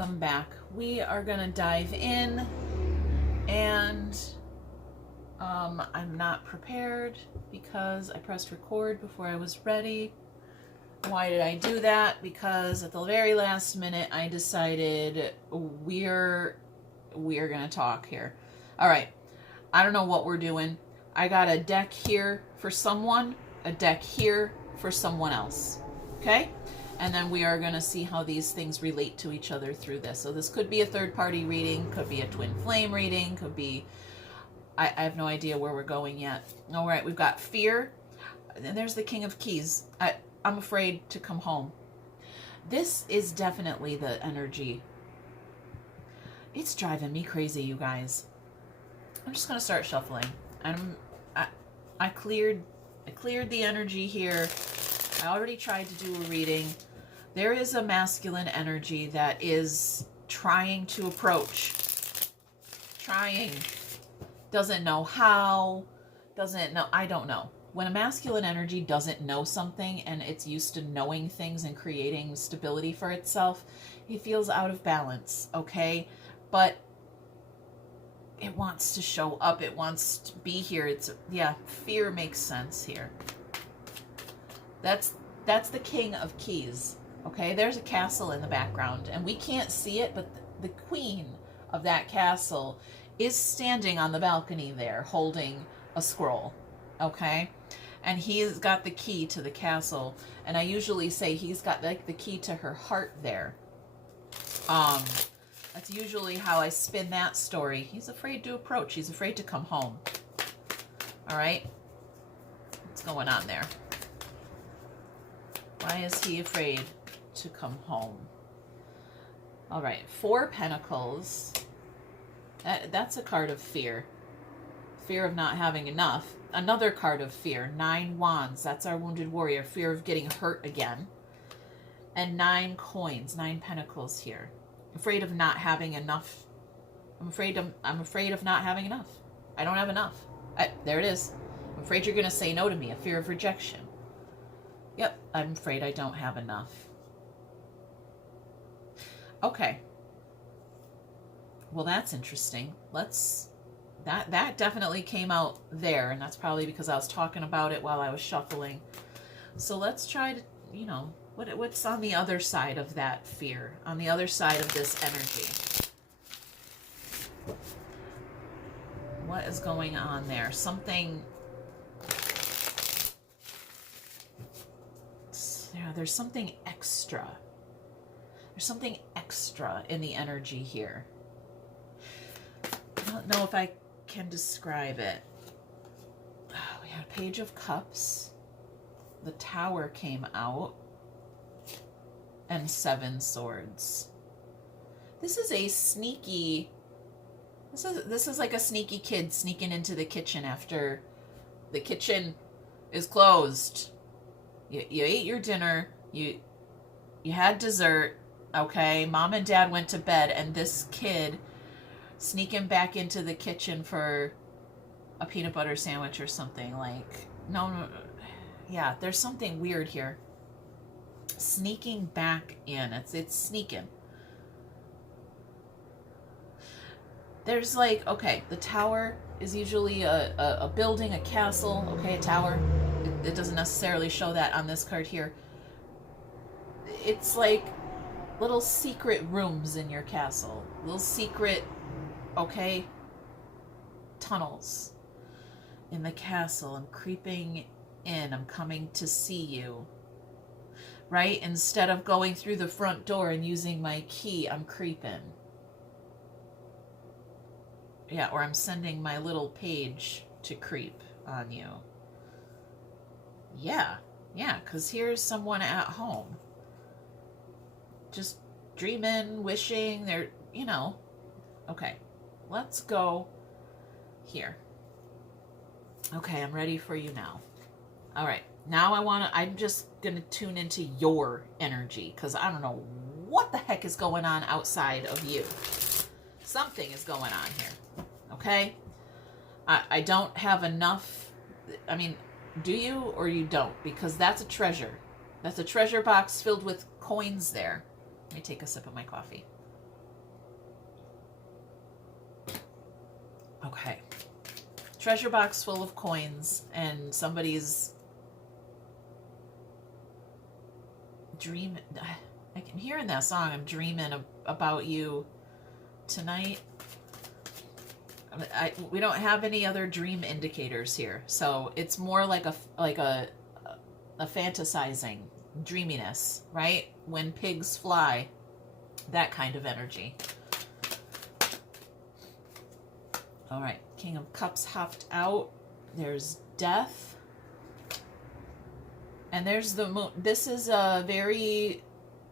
welcome back. We are gonna dive in, and I'm not prepared because I pressed record before I was ready. Why did I do that? Because at the very last minute I decided we're gonna talk here. All right, I don't know what we're doing. I got a deck here for someone, a deck here for someone else, okay? And then we are going to see how these things relate to each other through this. So this could be a third-party reading, could be a twin flame reading, could be... I have no idea where we're going yet. All right, we've got fear. And there's the King of Keys. I'm afraid to come home. This is definitely the energy. It's driving me crazy, you guys. I'm just going to start shuffling. I cleared the energy here. I already tried to do a reading. There is a masculine energy that is trying to approach. Trying. Doesn't know how. Doesn't know. I don't know. When a masculine energy doesn't know something and it's used to knowing things and creating stability for itself, it feels out of balance, okay? But it wants to show up. It wants to be here. Yeah, fear makes sense here. That's the King of Keys. Okay, there's a castle in the background, and we can't see it, but the queen of that castle is standing on the balcony there, holding a scroll. Okay, and he's got the key to the castle, and I usually say he's got like the key to her heart there. That's usually how I spin that story. He's afraid to approach. He's afraid to come home. All right, what's going on there? Why is he afraid to come home? All right, 4 Pentacles. That's a card of fear. Fear of not having enough. Another card of fear, 9 Wands. That's our wounded warrior. Fear of getting hurt again. And 9 Coins, 9 Pentacles here. Afraid of not having enough. I'm afraid of not having enough. I don't have enough. There it is. I'm afraid you're going to say no to me. A fear of rejection. Yep, I'm afraid I don't have enough. Okay. Well, that's interesting. That definitely came out there, and that's probably because I was talking about it while I was shuffling. So let's try to, what's on the other side of that fear, on the other side of this energy? What is going on there? Something... Yeah, there's something extra. There's something extra in the energy here. I don't know if I can describe it. We had Page of Cups. The Tower came out. And 7 Swords. This is a sneaky... This is like a sneaky kid sneaking into the kitchen after the kitchen is closed. You ate your dinner, you had dessert, okay? Mom and Dad went to bed, and this kid sneaking back into the kitchen for a peanut butter sandwich or something. Like, no, yeah, there's something weird here. Sneaking back in. It's sneaking. There's like, okay, the tower is usually a building, a castle, okay, a tower. It doesn't necessarily show that on this card here. It's like little secret rooms in your castle. Little secret, okay, tunnels in the castle. I'm creeping in. I'm coming to see you. Right? Instead of going through the front door and using my key, I'm creeping. Yeah, or I'm sending my little page to creep on you. Yeah, because here's someone at home. Just dreaming, wishing, they're, Okay, let's go here. Okay, I'm ready for you now. All right, now I'm just going to tune into your energy, because I don't know what the heck is going on outside of you. Something is going on here, okay? I don't have enough, I mean... Do you or you don't? Because that's a treasure. That's a treasure box filled with coins there. Let me take a sip of my coffee. Okay. Treasure box full of coins, and somebody's dream. I can hear in that song, I'm dreaming about you tonight. We don't have any other dream indicators here, so it's more like a fantasizing dreaminess, right? When pigs fly, that kind of energy. All right, King of Cups hopped out. There's death. And there's the moon. This is a very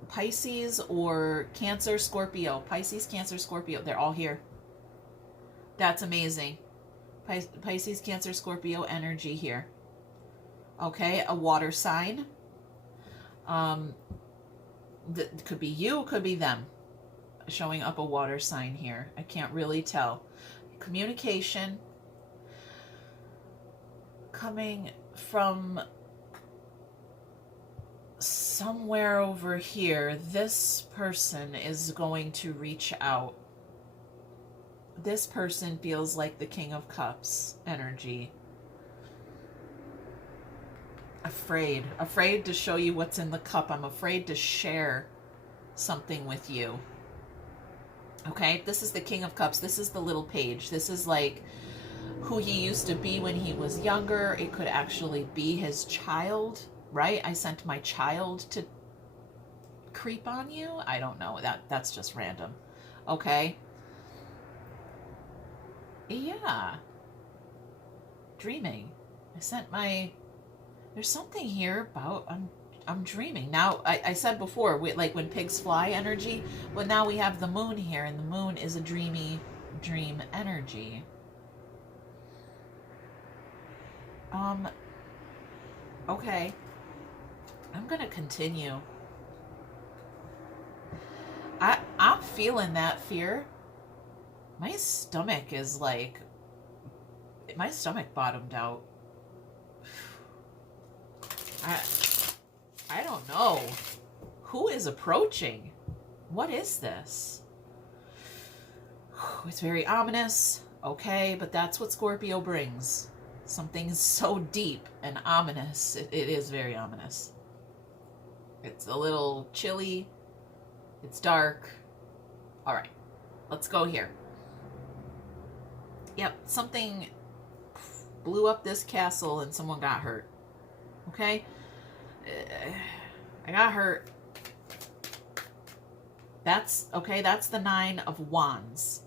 Pisces or Cancer, Scorpio. Pisces, Cancer, Scorpio. They're all here. That's amazing. Pisces, Cancer, Scorpio energy here. Okay, a water sign. Could be you, could be them. Showing up a water sign here. I can't really tell. Communication coming from somewhere over here. This person is going to reach out. This person feels like the King of Cups energy. Afraid to show you what's in the cup. I'm afraid to share something with you. Okay, this is the King of Cups. This is the little page. This is like who he used to be when he was younger. It could actually be his child, right? I sent my child to creep on you. I don't know. That's just random. Okay. Yeah. Dreaming. I sent my... There's something here about... I'm dreaming. Now, I said before, like when pigs fly energy, but now we have the moon here, and the moon is a dreamy dream energy. Okay. I'm going to continue. I'm feeling that fear. My stomach is like... My stomach bottomed out. I don't know. Who is approaching? What is this? It's very ominous. Okay, but that's what Scorpio brings. Something so deep and ominous. It is very ominous. It's a little chilly. It's dark. All right, let's go here. Yep, something blew up this castle and someone got hurt. Okay? I got hurt. That's the 9 of Wands.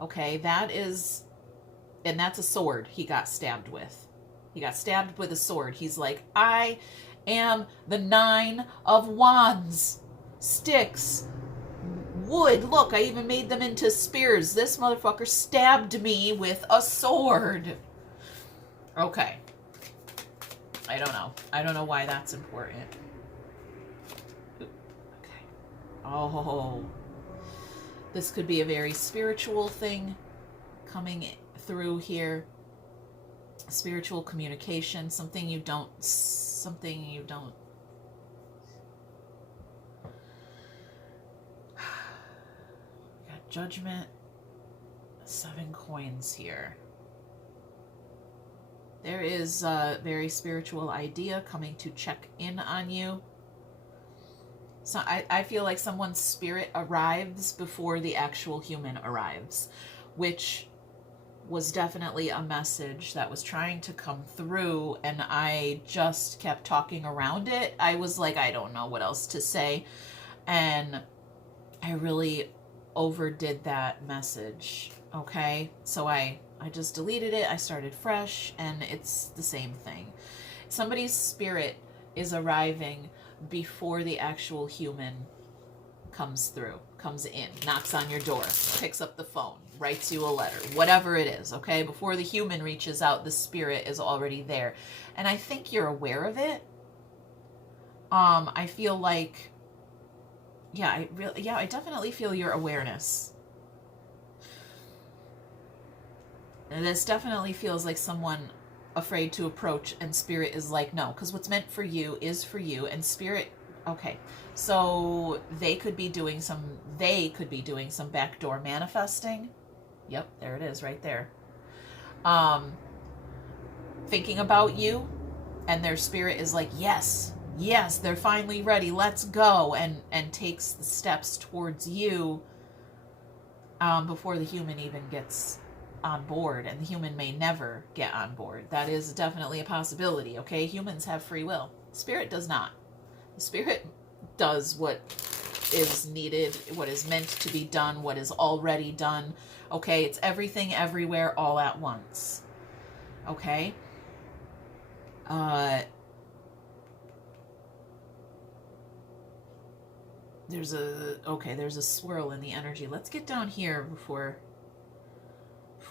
Okay, that is, and that's a sword he got stabbed with. He got stabbed with a sword. He's like, I am the 9 of Wands. Sticks. Wood. Look, I even made them into spears. This motherfucker stabbed me with a sword. Okay. I don't know. I don't know why that's important. Okay. Oh. This could be a very spiritual thing coming through here. Spiritual communication. Something you don't... Got Judgment. 7 coins here. There is a very spiritual idea coming to check in on you. So I feel like someone's spirit arrives before the actual human arrives, which was definitely a message that was trying to come through, and I just kept talking around it. I was like, I don't know what else to say, and I really overdid that message, okay? So I just deleted it, I started fresh, and it's the same thing. Somebody's spirit is arriving before the actual human comes in, knocks on your door, picks up the phone, writes you a letter, whatever it is, okay? Before the human reaches out, the spirit is already there. And I think you're aware of it. I feel like, I definitely feel your awareness. And this definitely feels like someone afraid to approach, and spirit is like, no, because what's meant for you is for you, and spirit, okay. So they could be doing some backdoor manifesting. Yep, there it is right there. um, thinking about you, and their spirit is like, yes, yes, they're finally ready, let's go, and takes the steps towards you, before the human even gets on board, and the human may never get on board. That is definitely a possibility, okay? Humans have free will. Spirit does not. The spirit does what is needed, what is meant to be done, what is already done, okay? It's everything, everywhere, all at once, okay? There's a swirl in the energy. Let's get down here before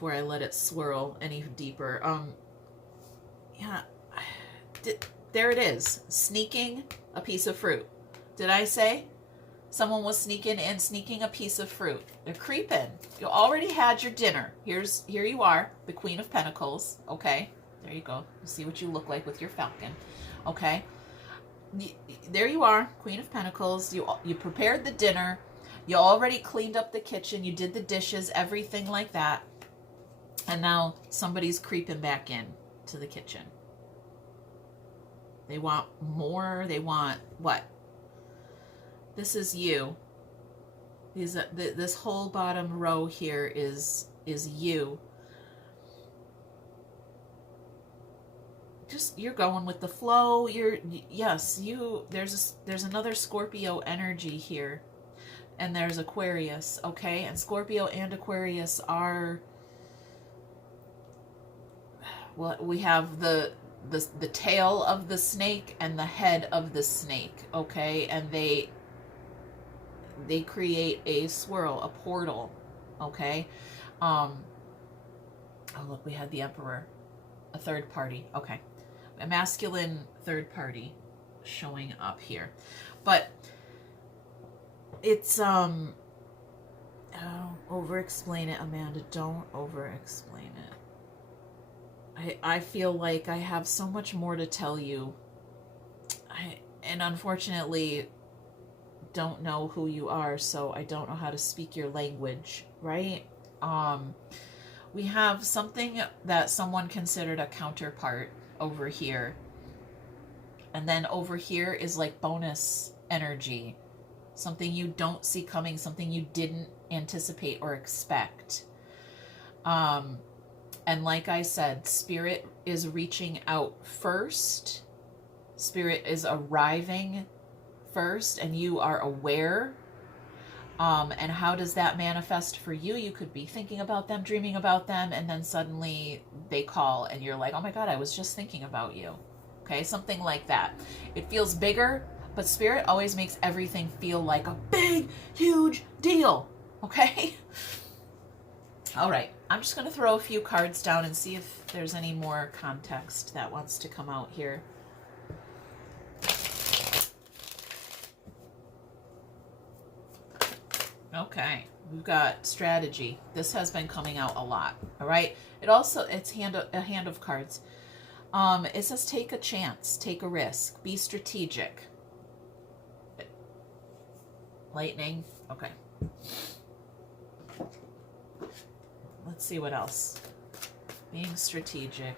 I let it swirl any deeper. Yeah, there it is. Sneaking a piece of fruit. Did I say? Someone was sneaking a piece of fruit. They're creeping. You already had your dinner. Here you are, the Queen of Pentacles. Okay, there you go. You see what you look like with your falcon. Okay, there you are, Queen of Pentacles. You prepared the dinner. You already cleaned up the kitchen. You did the dishes, everything like that. And now somebody's creeping back in to the kitchen. They want more. They want what? This is you. This whole bottom row here is you. Just, you're going with the flow. There's another Scorpio energy here, and there's Aquarius, okay? And Scorpio and Aquarius are, well, we have the tail of the snake and the head of the snake, okay? And they create a swirl, a portal, okay? Oh, look, we had the Emperor, a third party, okay. A masculine third party showing up here. But it's, over-explain it, Amanda. Don't over-explain it. I feel like I have so much more to tell you. And unfortunately don't know who you are, so I don't know how to speak your language, right? We have something that someone considered a counterpart over here, and then over here is like bonus energy, something you don't see coming, something you didn't anticipate or expect. And like I said, spirit is reaching out first, spirit is arriving first, and you are aware. And how does that manifest for you? You could be thinking about them, dreaming about them, and then suddenly they call and you're like, oh my God, I was just thinking about you. Okay, something like that. It feels bigger, but spirit always makes everything feel like a big, huge deal. Okay? All right, I'm just going to throw a few cards down and see if there's any more context that wants to come out here. Okay, we've got strategy. This has been coming out a lot. All right. It's a hand of cards. It says take a chance, take a risk, be strategic. Lightning. Okay. Let's see what else. Being strategic.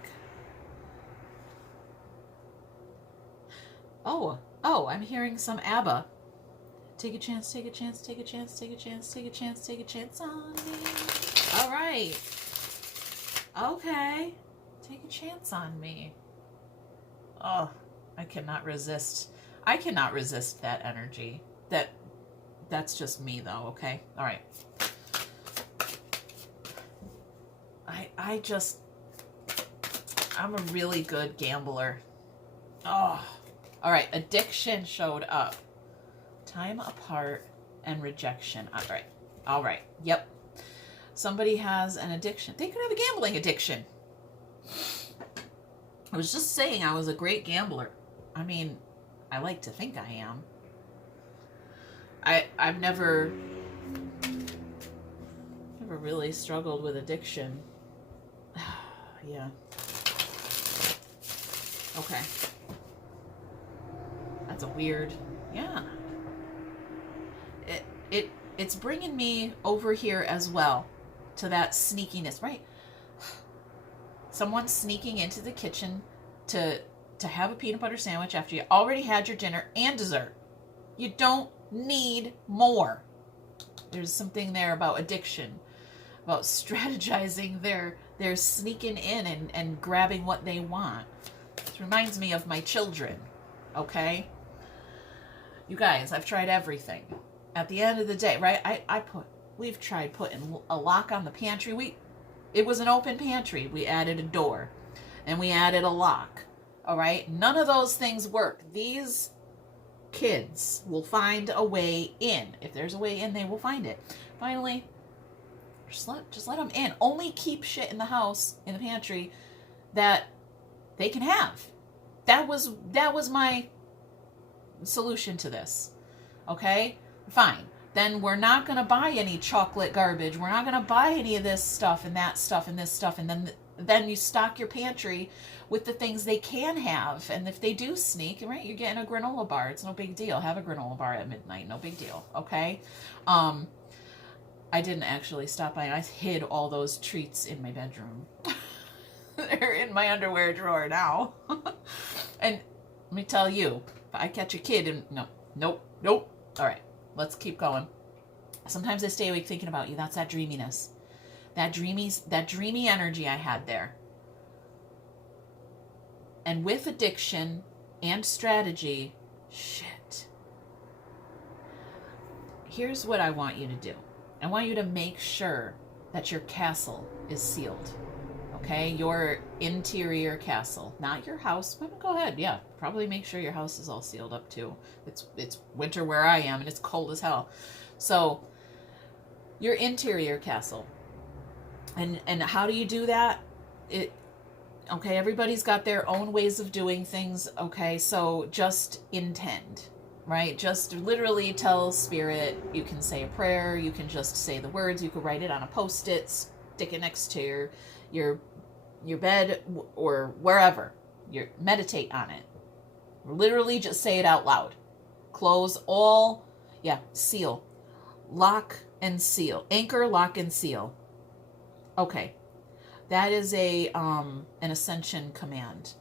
Oh, I'm hearing some ABBA. Take a chance, take a chance, take a chance, take a chance, take a chance, take a chance on me. All right. Okay. Take a chance on me. Oh, I cannot resist. I cannot resist that energy. That's just me though, okay? All right. I'm a really good gambler. Oh. All right, addiction showed up. Time apart and rejection. All right. Yep. Somebody has an addiction. They could have a gambling addiction. I was just saying I was a great gambler. I mean, I like to think I am. I've never really struggled with addiction. Yeah. Okay. That's a weird, yeah. It's bringing me over here as well to that sneakiness, right? someone sneaking into the kitchen to have a peanut butter sandwich after you already had your dinner and dessert. You don't need more. There's something there about addiction, about strategizing. They're sneaking in and grabbing what they want. This reminds me of my children, okay? You guys, I've tried everything. At the end of the day, right, we've tried putting a lock on the pantry. It was an open pantry. We added a door and we added a lock. All right? None of those things work. These kids will find a way in. If there's a way in, they will find it. Finally, just let them in. Only keep shit in the house, in the pantry, that they can have. That was my solution to this. Okay? Fine. Then we're not going to buy any chocolate garbage. We're not going to buy any of this stuff and that stuff and this stuff. And then you stock your pantry with the things they can have. And if they do sneak, right, you're getting a granola bar. It's no big deal. Have a granola bar at midnight. No big deal. Okay? I didn't actually stop by. I hid all those treats in my bedroom. They're in my underwear drawer now. And let me tell you, if I catch a kid and nope. All right, let's keep going. Sometimes I stay awake thinking about you. That's that dreaminess. That dreamy energy I had there. And with addiction and strategy, shit. Here's what I want you to do. I want you to make sure that your castle is sealed. Okay? Your interior castle. Not your house, but go ahead. Yeah, probably make sure your house is all sealed up too. It's winter where I am and it's cold as hell. So, your interior castle. And how do you do that? Okay, everybody's got their own ways of doing things, okay? So just intend, right? Just literally tell spirit. You can say a prayer, you can just say the words, you could write it on a post-it, stick it next to your bed or wherever. Meditate on it. Literally just say it out loud. Close all, seal. Lock and seal. Anchor, lock, and seal. Okay. That is an ascension command.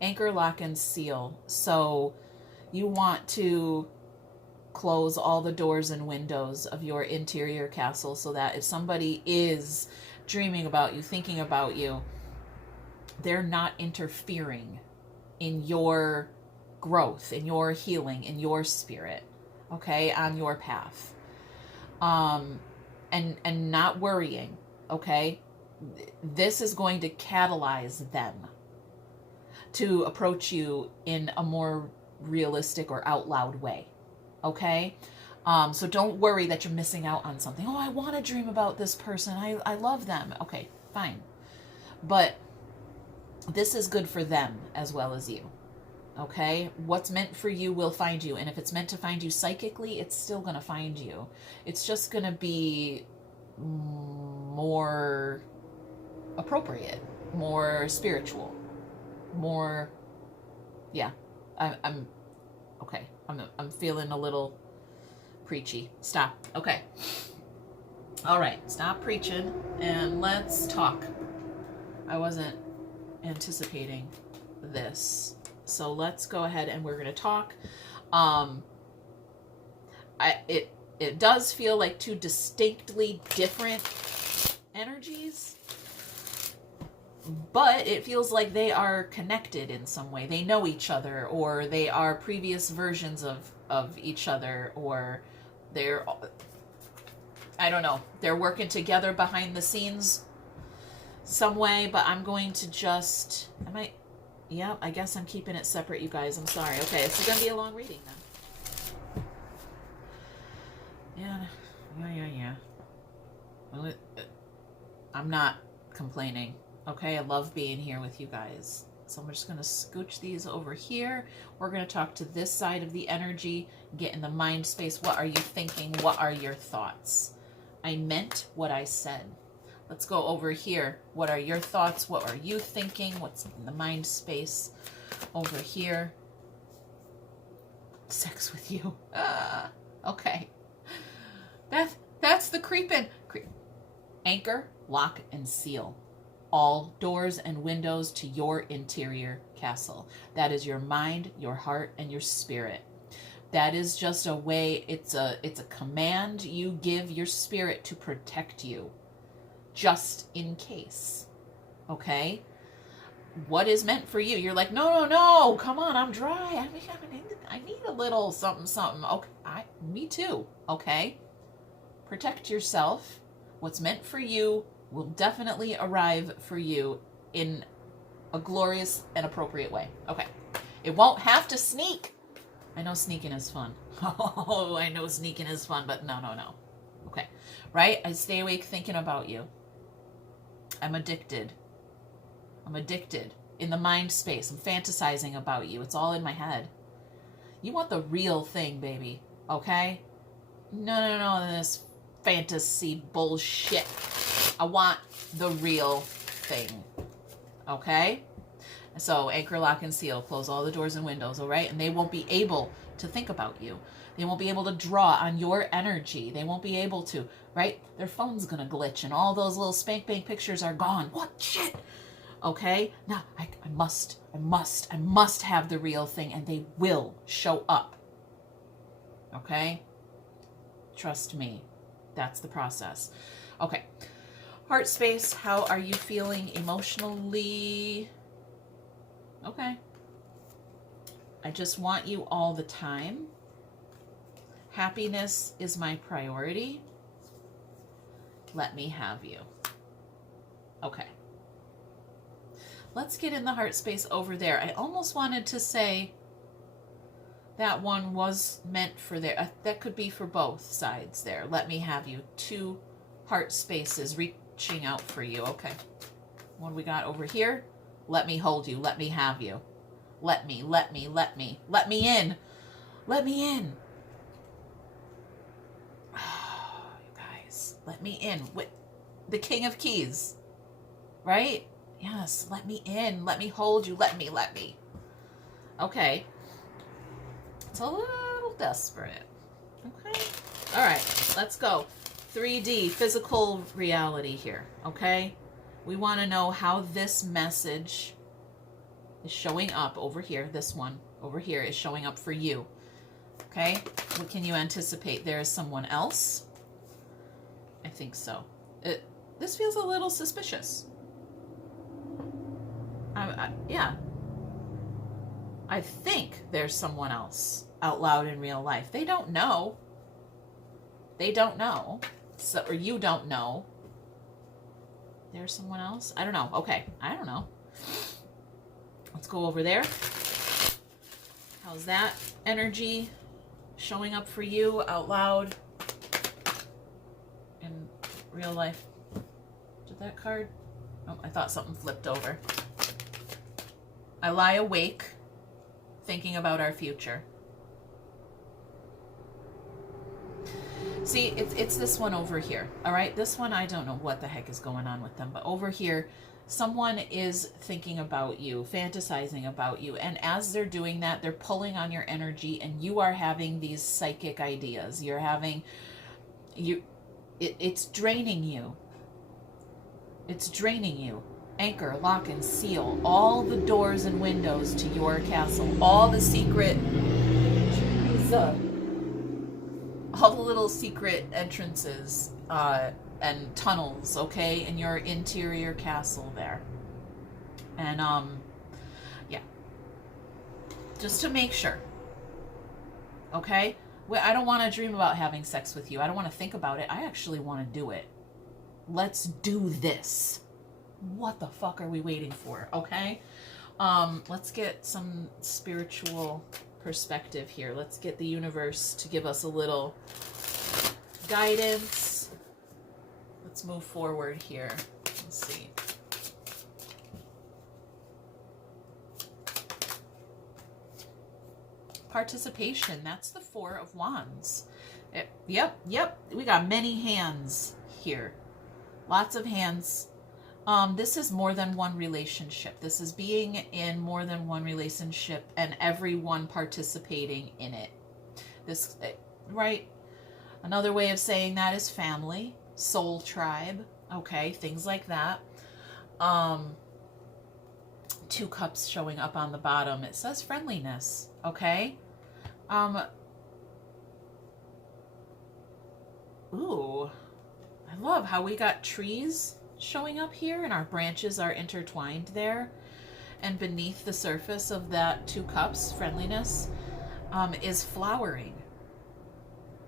Anchor, lock, and seal. So you want to close all the doors and windows of your interior castle so that if somebody is dreaming about you, thinking about you, they're not interfering in your growth, in your healing, in your spirit, okay, on your path. And not worrying, okay? This is going to catalyze them to approach you in a more realistic or out loud way, okay? So don't worry that you're missing out on something. Oh, I want to dream about this person. I love them. Okay, fine. But this is good for them as well as you, okay? What's meant for you will find you. And if it's meant to find you psychically, it's still going to find you. It's just going to be more appropriate, more spiritual, more, I'm okay. I'm feeling a little preachy. Stop. Okay. All right. Stop preaching and let's talk. I wasn't anticipating this, so let's go ahead and we're gonna talk. It does feel like two distinctly different energies, but it feels like they are connected in some way. They know each other, or they are previous versions of each other, or they're, I don't know, they're working together behind the scenes some way, but I'm going to just, I guess I'm keeping it separate, you guys. I'm sorry. Okay, it's going to be a long reading then. Yeah. Well, I'm not complaining. Okay, I love being here with you guys. So I'm just going to scooch these over here. We're going to talk to this side of the energy, get in the mind space. What are you thinking? What are your thoughts? I meant what I said. Let's go over here. What are your thoughts? What are you thinking? What's in the mind space over here? Sex with you. Okay. That's the creeping. Anchor, lock, and seal. all doors and windows to your interior castle. That is your mind, your heart, and your spirit. That is just a way, it's a command you give your spirit to protect you, just in case. Okay? What is meant for you? You're like, no, come on, I'm dry. I need a little something. Okay, me too. Okay? Protect yourself. What's meant for you will definitely arrive for you in a glorious and appropriate way. Okay. It won't have to sneak. I know sneaking is fun. Oh, I know sneaking is fun, but no. Okay. Right? I stay awake thinking about you. I'm addicted. In the mind space. I'm fantasizing about you. It's all in my head. You want the real thing, baby. Okay? No, this fantasy bullshit. I want the real thing. Okay? So anchor, lock, and seal. Close all the doors and windows, all right? And they won't be able to think about you. They won't be able to draw on your energy. They won't be able to, right? Their phone's going to glitch and all those little spank bank pictures are gone. What shit? Okay? Now, I must have the real thing, and they will show up. Okay? Trust me. That's the process. Okay. Heart space, how are you feeling emotionally? Okay. I just want you all the time. Happiness is my priority. Let me have you. Okay. Let's get in the heart space over there. I almost wanted to say that one was meant for there. That could be for both sides there. Let me have you. 2 heart spaces reaching out for you. Okay. What do we got over here? Let me hold you. Let me have you. Let me in. Let me in. Oh, you guys. Let me in. The King of Keys. Right? Yes. Let me in. Let me hold you. Let me. Okay. It's a little desperate. Okay. All right. Let's go. 3D, physical reality here. Okay. We want to know how this message is showing up over here. This one over here is showing up for you. Okay? What can you anticipate? There is someone else? I think so. This feels a little suspicious. Yeah. I think there's someone else out loud in real life. They don't know. So, or you don't know. There's someone else? I don't know. Okay. I don't know. Let's go over there. How's that energy showing up for you out loud in real life? Did that card? Oh, I thought something flipped over. I lie awake thinking about our future. See, it's this one over here, all right? This one, I don't know what the heck is going on with them, but over here, someone is thinking about you, fantasizing about you, and as they're doing that, they're pulling on your energy, and you are having these psychic ideas. You're having, it's draining you. It's draining you. Anchor, lock, and seal all the doors and windows to your castle, all the secret, all the little secret entrances and tunnels, okay, in your interior castle there. And, yeah. Just to make sure. Okay? I don't want to dream about having sex with you. I don't want to think about it. I actually want to do it. Let's do this. What the fuck are we waiting for? Okay? Let's get some spiritual perspective here. Let's get the universe to give us a little guidance. Let's move forward here. Let's see. Participation. That's the 4 of Wands. Yep. We got many hands here. Lots of hands. This is more than one relationship. This is being in more than one relationship and everyone participating in it. This, right? Another way of saying that is family, soul tribe, okay, things like that. Two cups showing up on the bottom. It says friendliness, okay? Ooh, I love how we got trees showing up here and our branches are intertwined there. And beneath the surface of that two cups, friendliness, is flowering.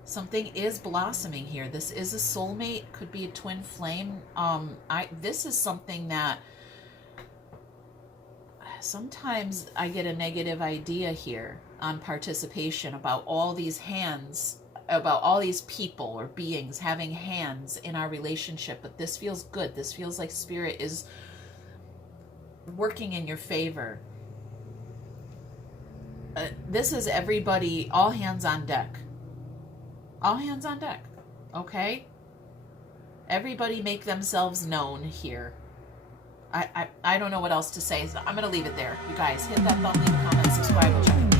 Something is blossoming here. This is a soulmate, could be a twin flame. This is something that sometimes I get a negative idea here on participation about all these hands, about all these people or beings having hands in our relationship. But this feels good. This feels like Spirit is working in your favor. This is everybody, all hands on deck. All hands on deck, okay? Everybody make themselves known here. I don't know what else to say, so I'm going to leave it there. You guys, hit that thumb, leave a comment, subscribe, we'll check it out.